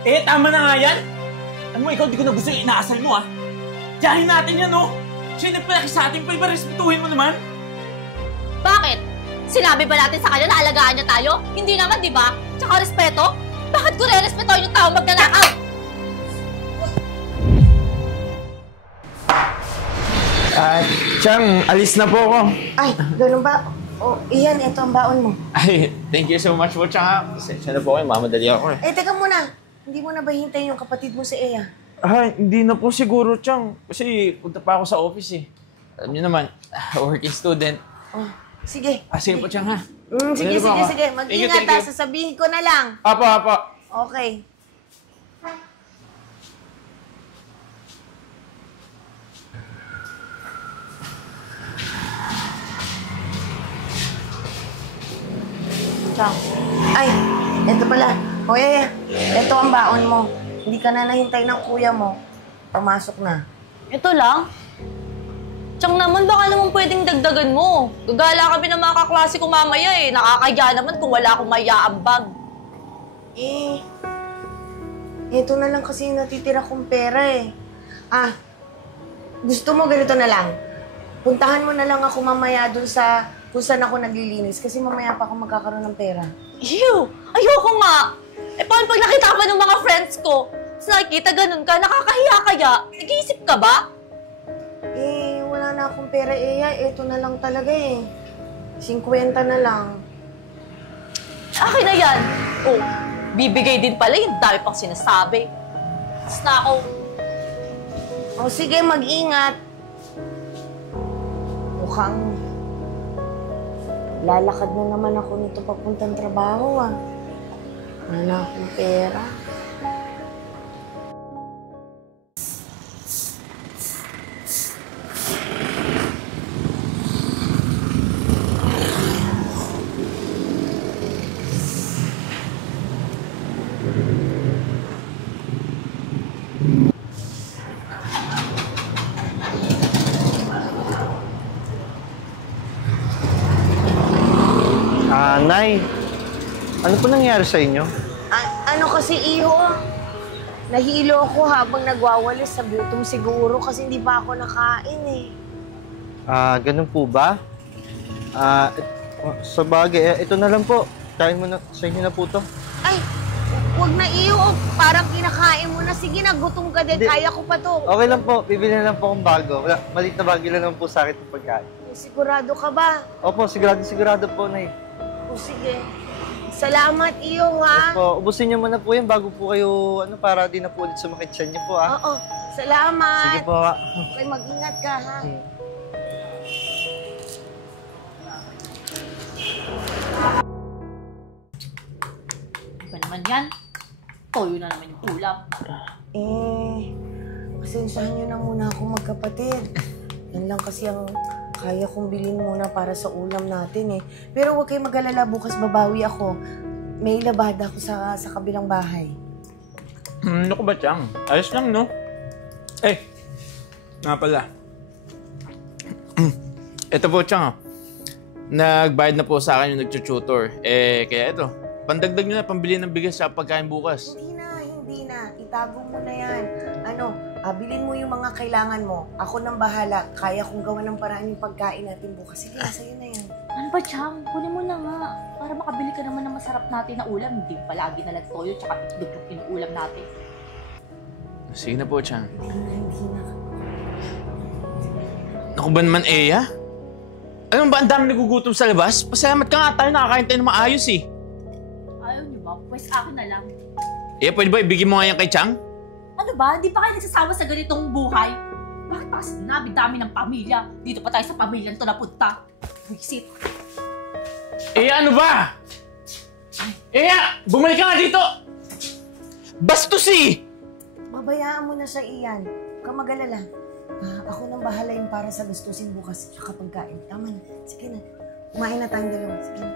Eh, tama na nga yan. Alam mo, ikaw di ko na gusto yung inaasal mo, ah. Tiyahin natin yan, no? Siya yung nagpalaki sa atin, pa iba respetuhin mo naman. Bakit? Sinabi ba natin sa kanya na alagaan niya tayo? Hindi naman, di ba? Tsaka respeto? Bakit ko re-respetuhin yung tao magnanakaw? Chang, alis na po ako. Ay, ganun ba? O, iyan, ito ang baon mo. Ay, thank you so much po, Chang. Pasensya na po kayo, mamadali ako eh. Teka muna. Hindi mo na ba hintayin yung kapatid mo si Eya? Ay, hindi na po siguro, Chang. Kasi punta pa ako sa office eh. Alam niyo naman, working student. Oh, sige. Sige po, Chang, ha? Sige. Mag-ingat ha. Sasabihin ko na lang. Apo. Okay. Chang. Ay, eto pala. Hoy, eto ang baon mo. Hindi ka na nahintay ng kuya mo. Pumasok na. Ito lang? Tsang naman, baka naman pwedeng dagdagan mo. Gagala kami ng mga kaklase ko mamaya eh. Nakakaya naman kung wala akong maiaambag. Ito na lang kasi yung natitira kong pera eh. Gusto mo ganito na lang. Puntahan mo na lang ako mamaya dun sa kung saan ako naglilinis kasi mamaya pa ako magkakaroon ng pera. Ew! Ayoko nga! Paano pag nakita pa ng mga friends ko? Tapos nakikita ganun ka, nakakahiya kaya? Nag-iisip ka ba? Wala na akong pera, Eya. Ito na lang talaga eh. 50 na lang. Akin na yan. Oh, bibigay din pala yung dami pang sinasabi. Tapos na ako. Sige, mag-ingat. Mukhang lalakad na naman ako nito papuntang trabaho Wala na akong pera. Nay, ano po nangyari sa inyo? Ano kasi, Iho? Nahilo ako habang nagwawalis sa gutom siguro kasi hindi pa ako nakain eh. Ganun po ba? Sa bagay, ito na lang po. Kain mo na, sa inyo na po to. Ay, huwag na, Iho. Parang kinakain mo na. Sige na, gutom ka din. Hindi. Kaya ko pa to. Okay lang po, bibili na lang po akong bago. Malit na bagay lang po sa akin ng pagkain. Sigurado ka ba? Opo, sigurado po, Nay. Sige. Salamat, Iyo, ha? Po, ubusin niyo muna po yan bago po kayo, para di na po ulit sumakit siya niyo po, ha? Oo. Salamat. Sige po, ha? Okay, mag-ingat ka, ha? Ano ba naman yan? Toyo na naman yung ulam. Pasensyahan niyo na muna ako magkapatid. Yan lang kasi ang kaya kong bilhin muna para sa ulam natin eh. Pero huwag kayong mag-alala, bukas babawi ako. May labada ako sa kabilang bahay. Ano ko ba, Chang? Ayos lang, no? Nga pala. Ito po, Chang. Nagbayad na po sa akin yung nag-tutor. Kaya ito, pandagdag nyo na pambili ng bigas sa pagkain bukas. Hindi na. Itago mo na yan. Bilhin mo yung mga kailangan mo. Ako nang bahala. Kaya kong gawa ng paraan yung pagkain natin bukas. Sige, sa'yo na yan. Ano ba, Chang? Kunin mo na nga. Para makabili ka naman ng masarap natin na ulam. Hindi palagi na lang toyo tsaka itlog yung ulam natin. Sige na po, Chang. Hindi na. Naku ba naman, Eya? Alam mo ba, ang dami nagugutom sa labas? Pasalamat ka nga tayo, nakakain tayo ng maayos eh. Ayaw niyo ba? Pwes akin na lang. Pwede ba ibigay mo nga yan kay Chang? Ano ba? Hindi pa kayo nagsasawa sa ganitong buhay? Bakit pa kasi dami ng pamilya? Dito pa tayo sa pamilyang to napunta. Wisit. Ano ba? Bumalik ka nga dito! Bastos eh! Babayaan mo na siya, Ian. Huwag kang mag-alala. Ako nang bahala yung para sa gustusin bukas tsaka pagkain. Tama na. Sige na. Kumain na tayong dalawa. Sige na.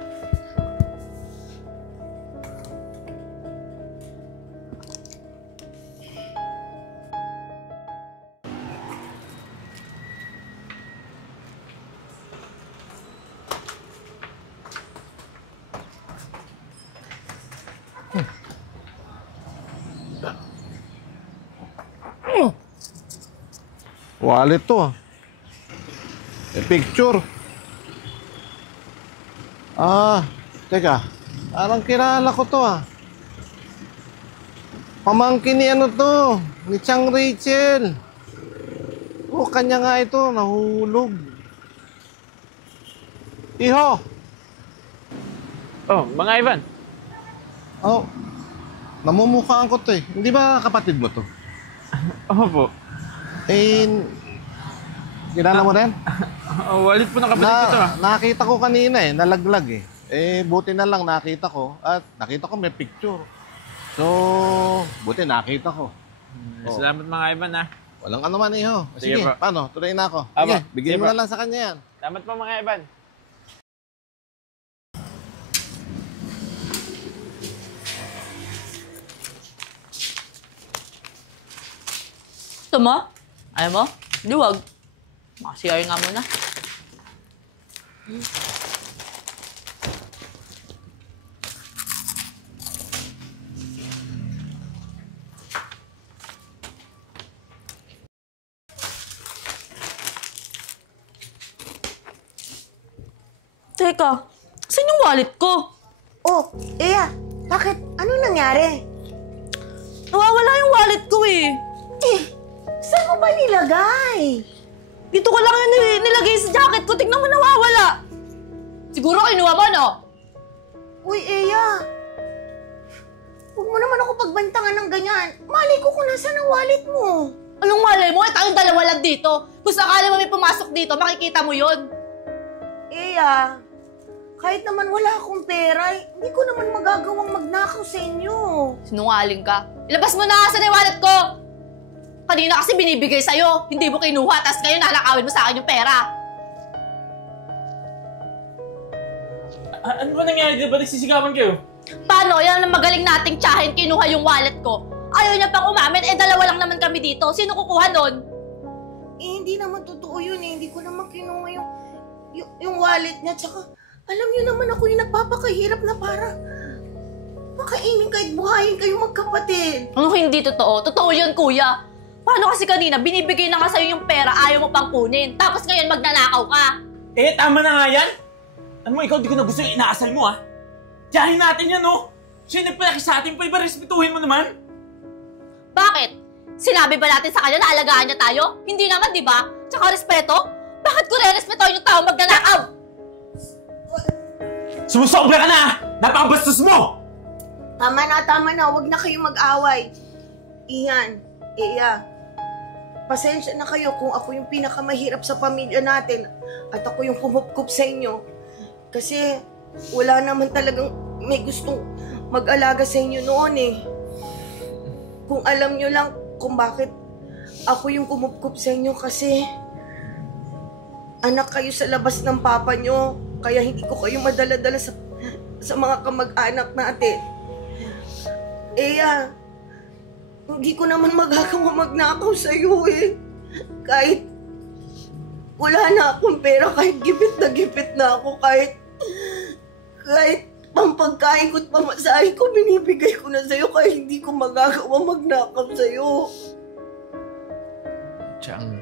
Wallet to ah. Picture. Teka. Parang kilala ko to ah. Pamangkin ni ano to, ni Chang Rachel. Kanya nga ito, nahulog. Iho! Oh, mga Ivan. Namumukhaan ko to eh. Hindi ba kapatid mo to? Opo. Kilala mo rin? Wallet po ng kapatid ko to. Nakita ko kanina eh, nalaglag eh. Buti na lang nakita ko at nakita ko may picture. So, buti nakita ko. Salamat mga Ivan ha. Walang ano man iho. Sige Sige, po. paano? Tuloy na ako. Aba, Sige, bigyan sige mo po. na lang sa kanya yan. Salamat po mga Ivan. Gusto mo? Ayaw mo? Di wag. Makasiyar nga muna. Teka, saan yung wallet ko? Oh, Eya, bakit? Ano nangyari? Nawawala yung wallet ko eh. Saan mo ba nilagay? Dito ko lang yun nilagay sa jacket ko. Tignan mo, nawawala. Siguro kinuha mo, no? Uy, Eya. Huwag mo naman ako pagbantangan ng ganyan. Malay ko kung nasaan ang wallet mo. Anong malay mo? Tayong dalawa lang dito. Kung sakali mo may pumasok dito, makikita mo yun. Eya, kahit naman wala akong pera, hindi ko naman magagawang magnakaw sa inyo. Sinungaling ka. Ilabas mo na nga sa wallet ko! Kanina kasi binibigay sa'yo. Hindi mo kinuha, tas ngayon nanakawin mo sa akin yung pera. Ano ba nangyari dito? Ba't nagsisigawan kayo? Paano? Yan ang magaling nating tsahin, kinuha yung wallet ko. Ayaw niya pang umamin, dalawa lang naman kami dito. Sino kukuha doon? Hindi naman totoo yun eh. Hindi ko naman kinuha yung wallet niya. Tsaka, alam niyo naman ako yung nagpapakahirap na para makainin kahit buhayin kayo magkapatid. Ano hindi totoo? Totoo yun, kuya. Paano kasi kanina, binibigay na nga sa'yo yung pera, ayaw mo pang kunin. Tapos ngayon magnanakaw ka. Tama na nga yan. Ano mo, ikaw di ko na gusto yung inaasal mo ah. Tiyahin natin yan oh. Siya nagpalaki sa atin pa, iba respetuhin mo naman. Bakit? Sinabi ba natin sa kanya na alagaan niya tayo? Hindi naman, di ba? Tsaka respeto? Bakit ko re-respetuhin yung tao magnanakaw? Sumusobra ka na! Napakabastos mo! Tama na. Huwag na kayong mag-away. Iyan, Eya, pasensya na kayo kung ako yung pinakamahirap sa pamilya natin at ako yung kumupkup sa inyo. Kasi wala naman talagang may gustong mag-alaga sa inyo noon eh. Kung alam nyo lang kung bakit ako yung kumupkup sa inyo kasi anak kayo sa labas ng papa nyo, kaya hindi ko kayo madala-dala sa mga kamag-anak natin. Eya, hindi ko naman magagawa magnakaw sa'yo eh. Kahit wala na akong pera, kahit gipit na ako, kahit pampagkain ko at pamasahe ko, binibigay ko na sa'yo, kaya hindi ko magagawa magnakaw sa'yo. Chang,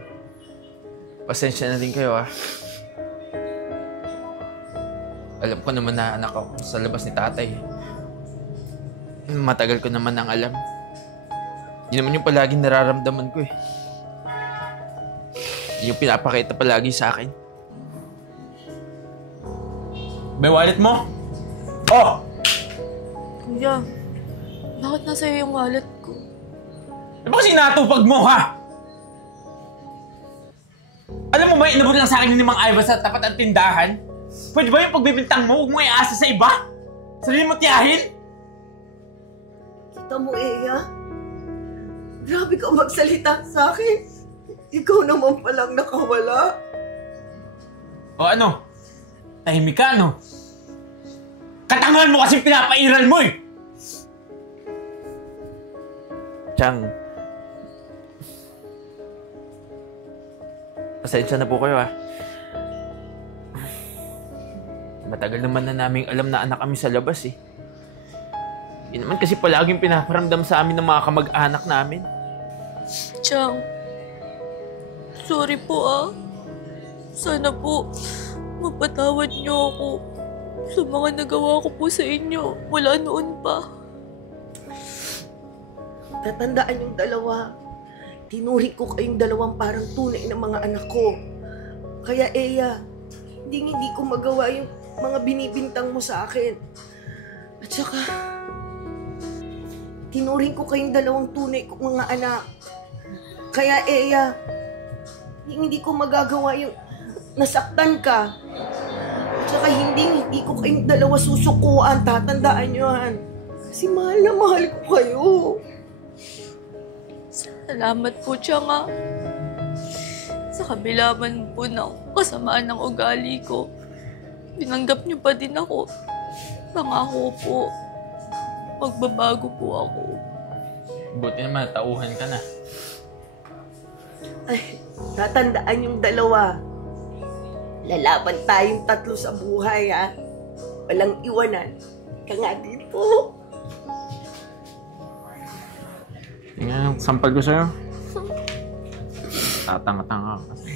pasensya na din kayo ah. Alam ko naman na anak ako sa labas ni tatay. Matagal ko naman ang alam. Yun naman yung palaging nararamdaman ko eh. Yung pinapakita palagi sa akin. May wallet mo? Oh! Kuya, bakit nasa iyo yung wallet ko? Ano ba kasi natupag mo ha? Alam mo ba, inabot lang sa akin ni Mang Ivan sa tapat ang tindahan? Pwede ba yung pagbibintang mo, huwag mo iasa sa iba? Sarili mo tiyahin? Kita mo, Eya? Grabe ka magsalita sa akin. Ikaw naman palang nakawala. O ano? Tahimik ka, no? Katangahan mo kasi pinapairal mo eh! Chang, pasensya na po kayo ah. Matagal naman na naming alam na anak kami sa labas eh. Yun naman kasi palaging pinaparamdam sa amin ng mga kamag-anak namin. Chang, sorry po. Sana po mapatawad niyo ako sa mga nagawa ko po sa inyo mula noon pa. Tatandaan yung dalawa. Tinuri ko kayong dalawang parang tunay na mga anak ko. Kaya Eya, hindi ko magawa yung mga binibintang mo sa akin. At saka, tinuring ko kayong dalawang tunay kong mga anak. Kaya Eya, hindi ko magagawa yung nasaktan ka. At saka hindi ko kayong dalawa susukuan. Tatandaan nyo yan. Kasi mahal na mahal ko kayo. Salamat po, Chang. Sa kabila man po ng kasamaan ng ugali ko, binanggap niyo pa din ako. Pangako po, magbabago po ako. Buti naman, tauhan ka na. Ay, tatandaan yung dalawa. Lalaban tayong tatlo sa buhay, ha? Walang iwanan. Ka nga dito. Tingnan yung sampal ko sa'yo. Tatanga-tanga ka kasi.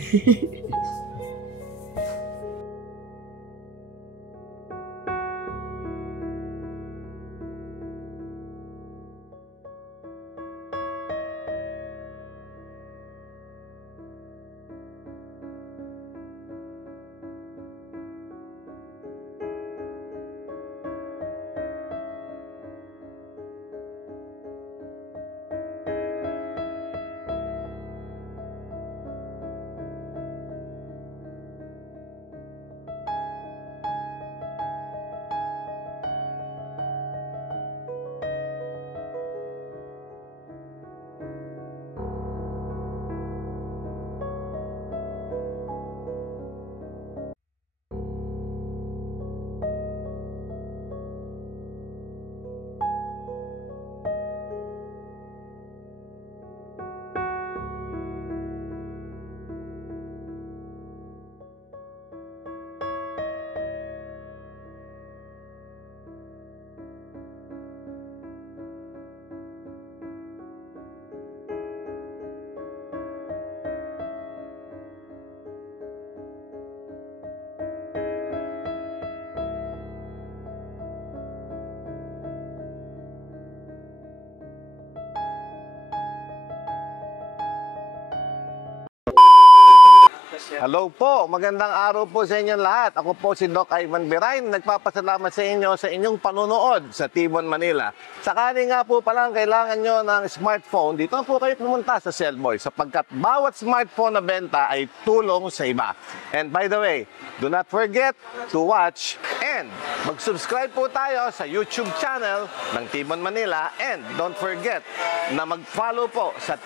Hello po, magandang araw po sa inyong lahat. Ako po si Doc Ivan Birain, nagpapasalamat sa inyo sa inyong panonood sa Tibon, Manila. Sakali nga po palang kailangan nyo ng smartphone, dito po kayo pumunta sa Cellboy sapagkat bawat smartphone na benta ay tulong sa iba. And by the way, do not forget to watch and mag-subscribe po tayo sa YouTube channel ng Tibon, Manila. And don't forget na mag-follow po sa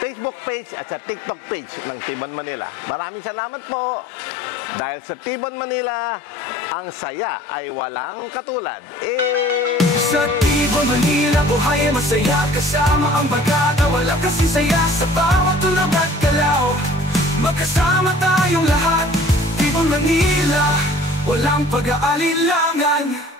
Facebook page at sa TikTok page ng Tibon, Manila. Maraming salamat po. Dahil sa Tibon, Manila, ang saya ay walang katulad. Sa Tibon, Manila, buhay ay masaya. Kasama ang bagata, wala kasi saya. Sa bawat tulog at galaw, magkasama tayong lahat. Tibon, Manila, walang pag-aalilangan.